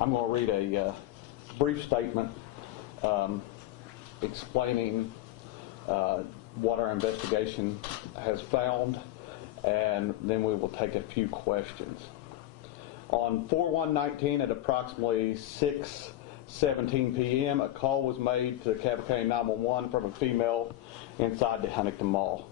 I'm going to read a brief statement explaining what our investigation has found, and then we will take a few questions. On 4/1/19 at approximately 6:17 p.m., a call was made to Cabot County 911 from a female inside the Huntington Mall.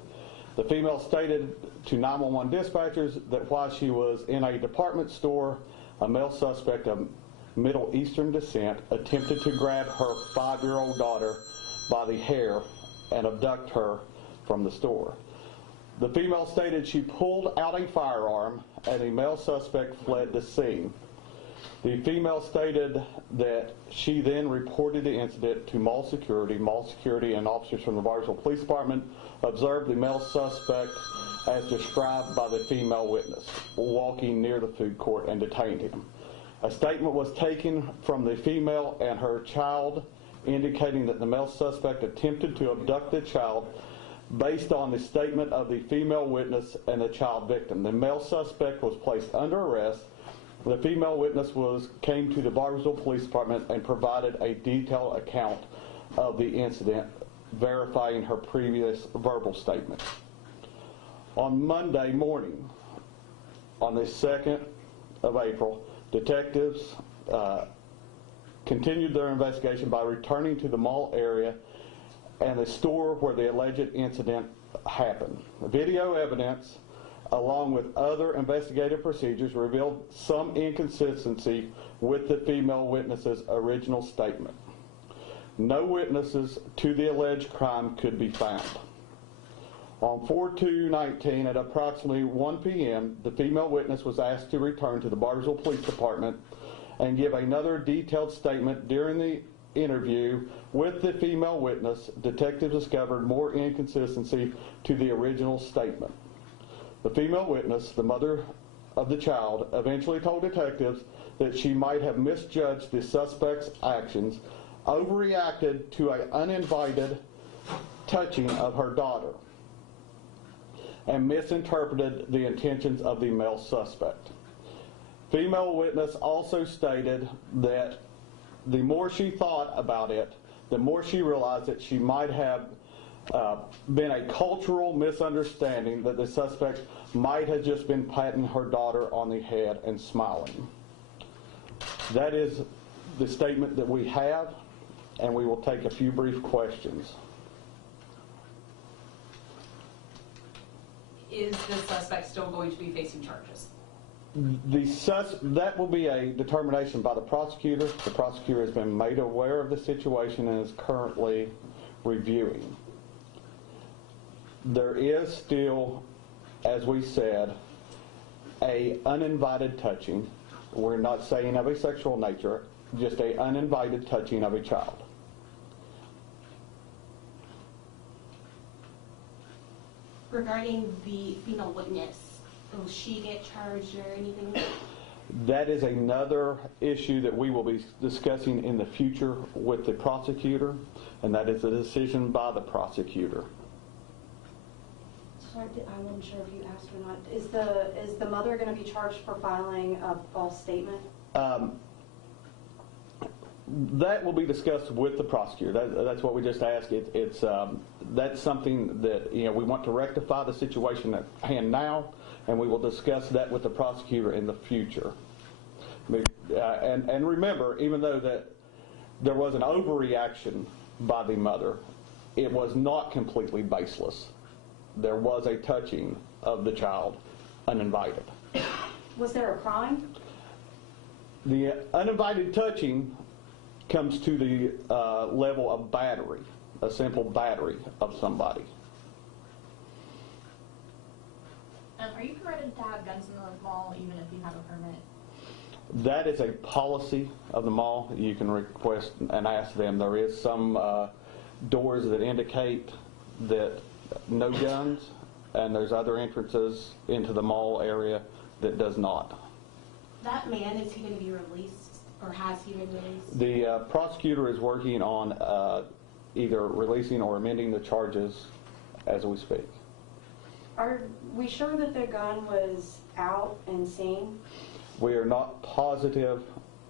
The female stated to 911 dispatchers that while she was in a department store, a male suspect of Middle Eastern descent attempted to grab her 5-year-old daughter by the hair and abduct her from the store. The female stated she pulled out a firearm and the male suspect fled the scene. The female stated that she then reported the incident to mall security. Mall security and officers from the Barboursville Police Department observed the male suspect as described by the female witness, walking near the food court and detained him. A statement was taken from the female and her child indicating that the male suspect attempted to abduct the child based on the statement of the female witness and the child victim. The male suspect was placed under arrest. The female witness came to the Barboursville Police Department and provided a detailed account of the incident, verifying her previous verbal statement. On Monday morning, on the 2nd of April, detectives continued their investigation by returning to the mall area and the store where the alleged incident happened. Video evidence, along with other investigative procedures, revealed some inconsistency with the female witness's original statement. No witnesses to the alleged crime could be found. On 4/2/19 at approximately 1 p.m., the female witness was asked to return to the Barboursville Police Department and give another detailed statement. During the interview with the female witness, detectives discovered more inconsistency to the original statement. The female witness, the mother of the child, eventually told detectives that she might have misjudged the suspect's actions, overreacted to an uninvited touching of her daughter, and misinterpreted the intentions of the male suspect. Female witness also stated that the more she thought about it, the more she realized that she might have been a cultural misunderstanding, that the suspect might have just been patting her daughter on the head and smiling. That is the statement that we have, and we will take a few brief questions. Is the suspect still going to be facing charges? That will be a determination by the prosecutor. The prosecutor has been made aware of the situation and is currently reviewing. There is still, as we said, a uninvited touching. We're not saying of a sexual nature, just a uninvited touching of a child. Regarding the female witness, will she get charged or anything? That is another issue that we will be discussing in the future with the prosecutor, and that is a decision by the prosecutor. Sorry, I wasn't sure if you asked or not. Is the mother going to be charged for filing a false statement? That will be discussed with the prosecutor. That's what we just asked. That's something that we want to rectify the situation at hand now, and we will discuss that with the prosecutor in the future. And remember, even though that there was an overreaction by the mother, it was not completely baseless. There was a touching of the child, uninvited. Was there a crime? The uninvited touching comes to the level of battery, a simple battery of somebody. Are you permitted to have guns in the mall even if you have a permit? That is a policy of the mall. You can request and ask them. There is some doors that indicate that no guns, and there's other entrances into the mall area that does not. That man, is he going to be released, or has he been released? The prosecutor is working on either releasing or amending the charges as we speak. Are we sure that the gun was out and seen? We are not positive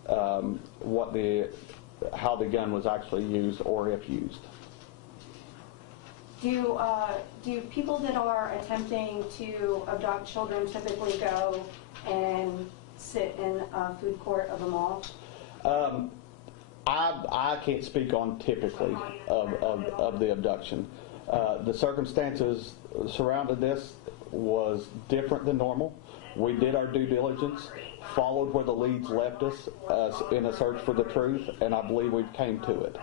how the gun was actually used or if used. Do people that are attempting to abduct children typically go and sit in a food court of a mall? I can't speak on typically of the abduction. The circumstances surrounding this was different than normal. We did our due diligence, followed where the leads left us in a search for the truth, and I believe we came to it.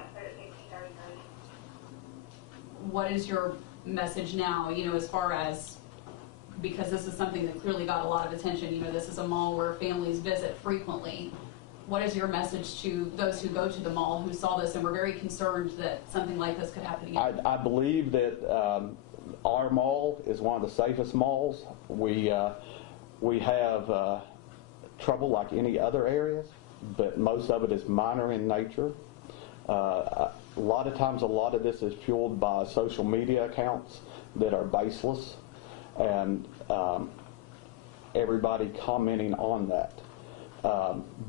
What is your message now, as far as, because this is something that clearly got a lot of attention, this is a mall where families visit frequently. What is your message to those who go to the mall who saw this and were very concerned that something like this could happen again? I believe that our mall is one of the safest malls. We have trouble like any other areas, but most of it is minor in nature. A lot of times, a lot of this is fueled by social media accounts that are baseless, and everybody commenting on that.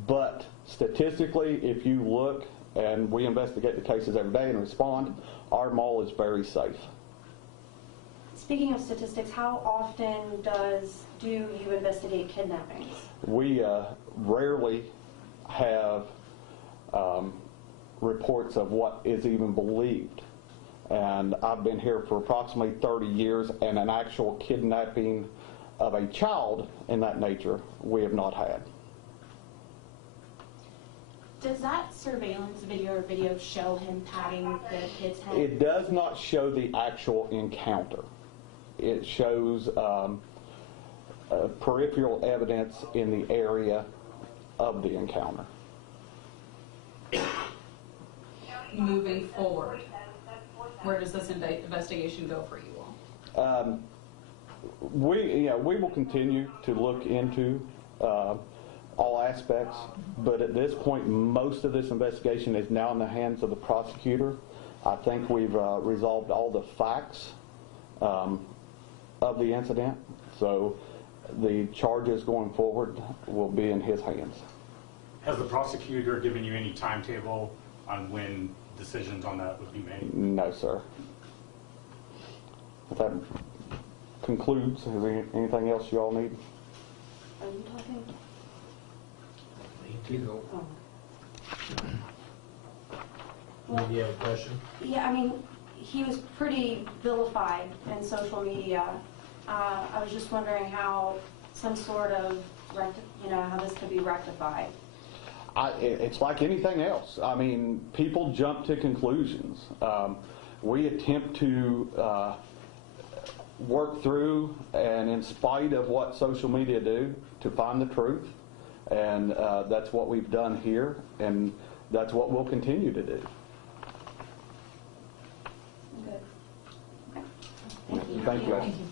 But statistically, if you look, and we investigate the cases every day and respond, our mall is very safe. Speaking of statistics, how often do you investigate kidnappings? We rarely have reports of what is even believed. And I've been here for approximately 30 years, and an actual kidnapping of a child in that nature we have not had. Does that surveillance video show him patting the kid's head? It does not show the actual encounter. It shows peripheral evidence in the area of the encounter. Moving forward, where does this investigation go for you all? We will continue to look into all aspects, but at this point, most of this investigation is now in the hands of the prosecutor. I think we've resolved all the facts of the incident, so the charges going forward will be in his hands. Has the prosecutor given you any timetable on when decisions on that would be made? No, sir. If that concludes, is there anything else you all need? Are you talking? Oh. Do you have a question? Yeah, I mean, he was pretty vilified in social media. I was just wondering how some sort of, how this could be rectified. It's like anything else. I mean, people jump to conclusions. We attempt to work through, and in spite of what social media do, to find the truth. And that's what we've done here, and that's what we'll continue to do. Good. Okay. Thank you. Thank you.